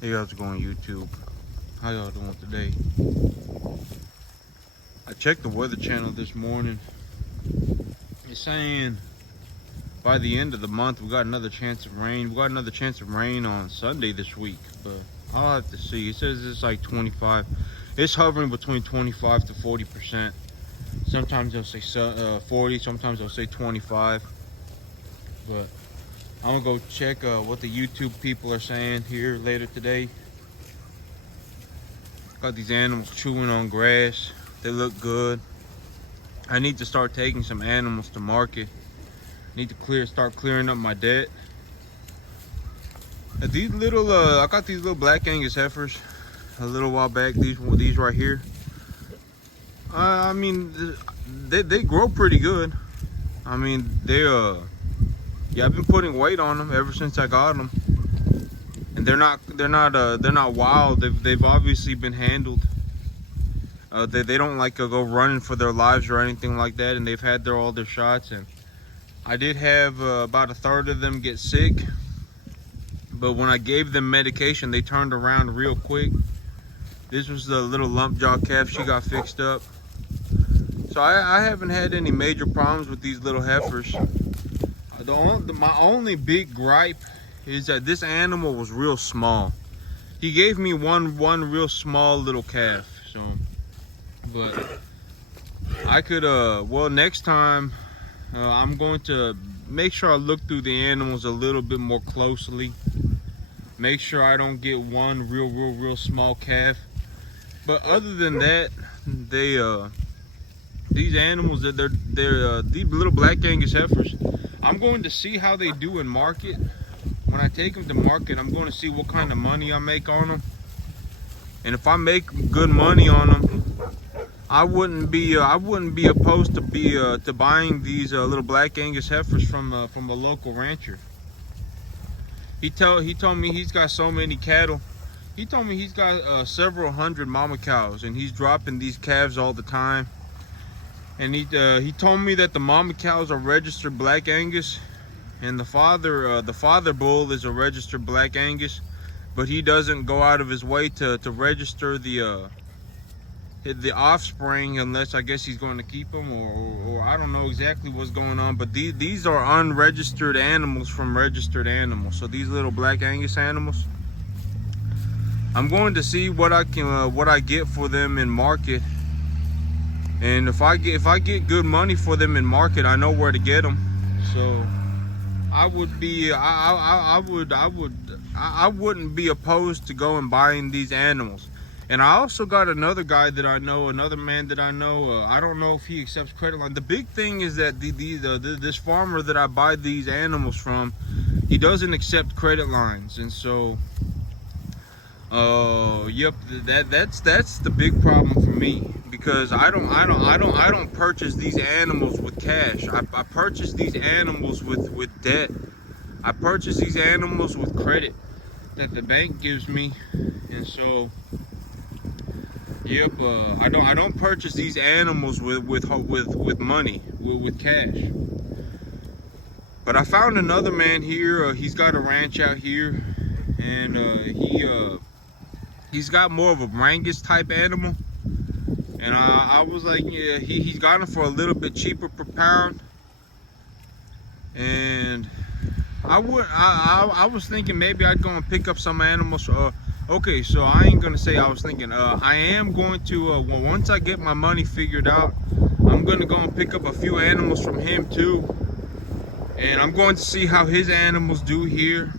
Hey, how's it going, YouTube? How y'all doing today? I checked the Weather Channel this morning. It's saying by the end of the month we got another chance of rain. We got another chance of rain on Sunday this week, but I'll have to see. It says it's like 25. It's hovering between 25 to 40%. Sometimes they'll say 40, sometimes they'll say 25. But I'm gonna go check what the YouTube people are saying here later today. Got these animals chewing on grass. They look good. I need to start taking some animals to market. Need to start clearing up my debt. These little, I got these little black Angus heifers a little while back. These right here. I mean, they grow pretty good. I mean, yeah, I've been putting weight on them ever since I got them. And they're not wild. They've obviously been handled. They don't like go running for their lives or anything like that, and they've had all their shots. And I did have about a third of them get sick, but when I gave them medication, they turned around real quick. This was the little lump jaw calf. She got fixed up. So I haven't had any major problems with these little heifers. My only big gripe is that this animal was real small. He gave me one real small little calf. So, but I could well, next time I'm going to make sure I look through the animals a little bit more closely. Make sure I don't get one real small calf. But other than that, these animals, they're these little black Angus heifers. I'm going to see how they do in market. When I take them to market, I'm going to see what kind of money I make on them. And if I make good money on them, I wouldn't be opposed to buying these little black Angus heifers from a local rancher. He told me he's got so many cattle. He told me he's got several hundred mama cows, and he's dropping these calves all the time. And he told me that the mama cows are registered black Angus, and the father bull is a registered black Angus, but he doesn't go out of his way to register the offspring unless I guess he's going to keep them, or I don't know exactly what's going on. But these are unregistered animals from registered animals. So these little black Angus animals, I'm going to see what I get for them in market. And if I get good money for them in market, I know where to get them. So I wouldn't be opposed to going buying these animals. And I also got another guy that I know, another man that I know. I don't know if he accepts credit line. The big thing is that this farmer that I buy these animals from, he doesn't accept credit lines, and so yep, that's the big problem for me, because I don't purchase these animals with cash. I purchase these animals with debt. I purchase these animals with credit that the bank gives me, and so yep, I don't purchase these animals with money, with cash. But I found another man here. He's got a ranch out here, and he's got more of a Brangus type animal, and I was like, yeah, he's got them for a little bit cheaper per pound. And I was thinking maybe I'd go and pick up some animals. Okay, so I ain't gonna say I was thinking. I am going to once I get my money figured out, I'm gonna go and pick up a few animals from him too, and I'm going to see how his animals do here.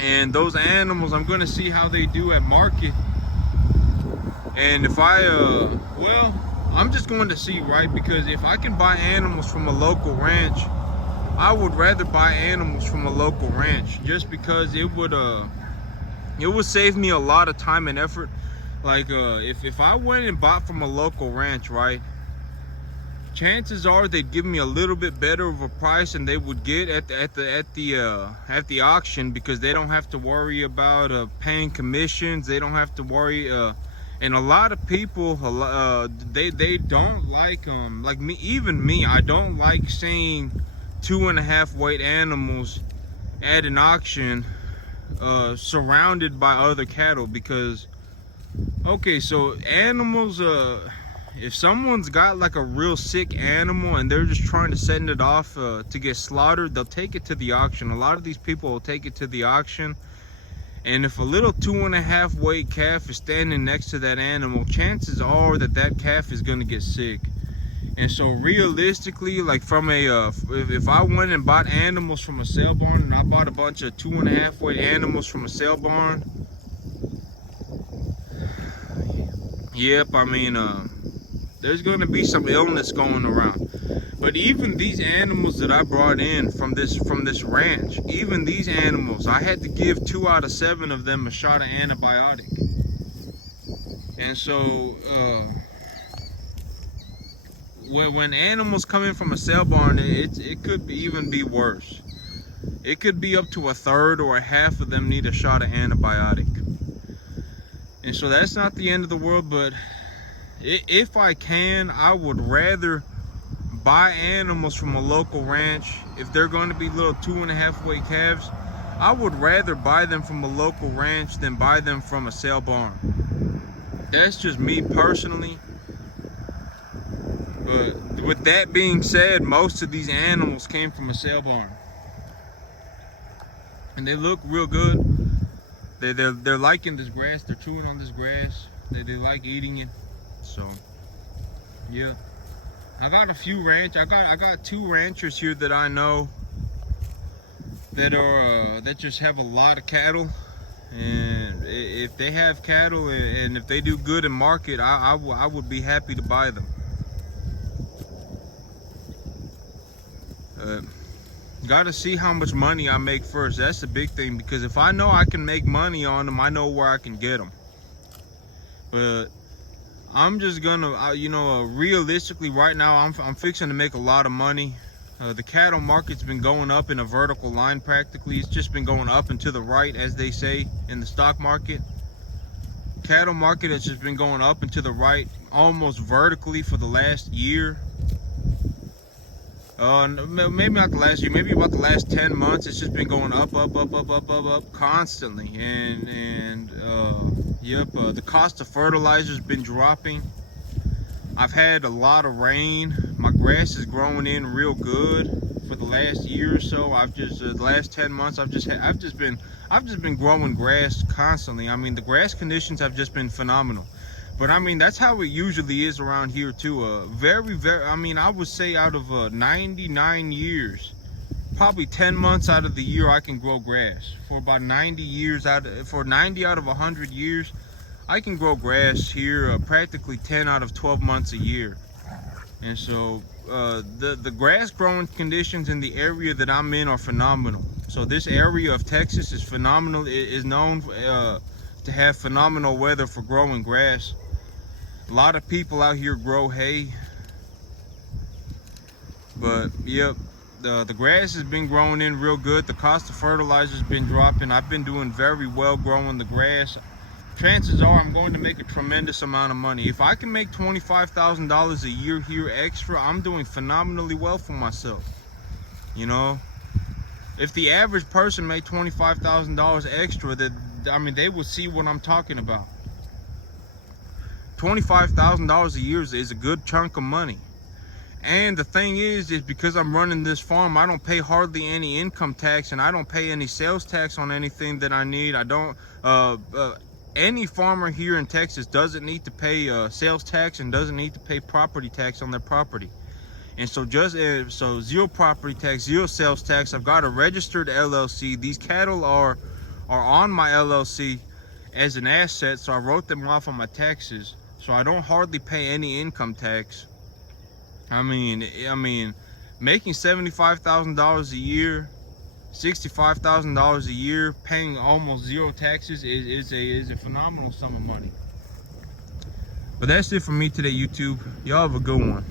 And those animals, I'm going to see how they do at market. And if well, I'm just going to see, right? Because if I can buy animals from a local ranch, I would rather buy animals from a local ranch, just because it would save me a lot of time and effort. Like if I went and bought from a local ranch, right, chances are they'd give me a little bit better of a price than they would get at the auction, because they don't have to worry about paying commissions. They don't have to worry, and a lot of people, they don't like me, even me. I don't like seeing 2.5 weight animals at an auction surrounded by other cattle. Because okay, so animals, if someone's got like a real sick animal and they're just trying to send it off to get slaughtered, they'll take it to the auction. A lot of these people will take it to the auction, and if a little 2.5 weight calf is standing next to that animal, chances are that that calf is going to get sick. And so realistically, like from a if I went and bought animals from a sale barn, and I bought a bunch of 2.5 weight animals from a sale barn, yep, I mean there's going to be some illness going around. But even these animals that I brought in from this ranch, even these animals, I had to give 2 out of 7 of them a shot of antibiotic. And so when animals come in from a sale barn, it could even be worse. It could be up to a third or a half of them need a shot of antibiotic. And so that's not the end of the world, but if I can, I would rather buy animals from a local ranch. If they're going to be little 2.5 weight calves, I would rather buy them from a local ranch than buy them from a sale barn. That's just me personally. But with that being said, most of these animals came from a sale barn, and they look real good. They're liking this grass. They're chewing on this grass. They like eating it. So yeah, I got a few I got 2 ranchers here that I know that are that just have a lot of cattle. And if they have cattle and if they do good in market, I would be happy to buy them. Got to see how much money I make first. That's the big thing, because if I know I can make money on them, I know where I can get them. But I'm just gonna, you know, realistically right now, I'm fixing to make a lot of money. The cattle market's been going up in a vertical line practically. It's just been going up and to the right, as they say in the stock market. Cattle market has just been going up and to the right, almost vertically for the last year. Maybe not the last year, maybe about the last 10 months. It's just been going up constantly. And yep, the cost of fertilizer has been dropping. I've had a lot of rain. My grass is growing in real good for the last year or so. I've just the last 10 months I've just been growing grass constantly. I mean, the grass conditions have just been phenomenal. But I mean, that's how it usually is around here too. I mean, I would say out of 99 years, probably 10 months out of the year I can grow grass. For about 90 out of 100 years, I can grow grass here practically 10 out of 12 months a year. And so the grass growing conditions in the area that I'm in are phenomenal. So this area of Texas is phenomenal. It is known to have phenomenal weather for growing grass. A lot of people out here grow hay. But yep, the grass has been growing in real good. The cost of fertilizer has been dropping. I've been doing very well growing the grass. Chances are I'm going to make a tremendous amount of money. If I can make $25,000 a year here extra, I'm doing phenomenally well for myself. You know, if the average person made $25,000 extra, I mean, they would see what I'm talking about. $25,000 a year is a good chunk of money. And the thing is because I'm running this farm, I don't pay hardly any income tax, and I don't pay any sales tax on anything that I need. I don't any farmer here in Texas doesn't need to pay sales tax and doesn't need to pay property tax on their property. And so so zero property tax, zero sales tax. I've got a registered LLC. These cattle are on my LLC as an asset, so I wrote them off on my taxes. So I don't hardly pay any income tax. I mean, making $75,000 a year, $65,000 a year, paying almost zero taxes is a phenomenal sum of money. But that's it for me today, YouTube. Y'all have a good one.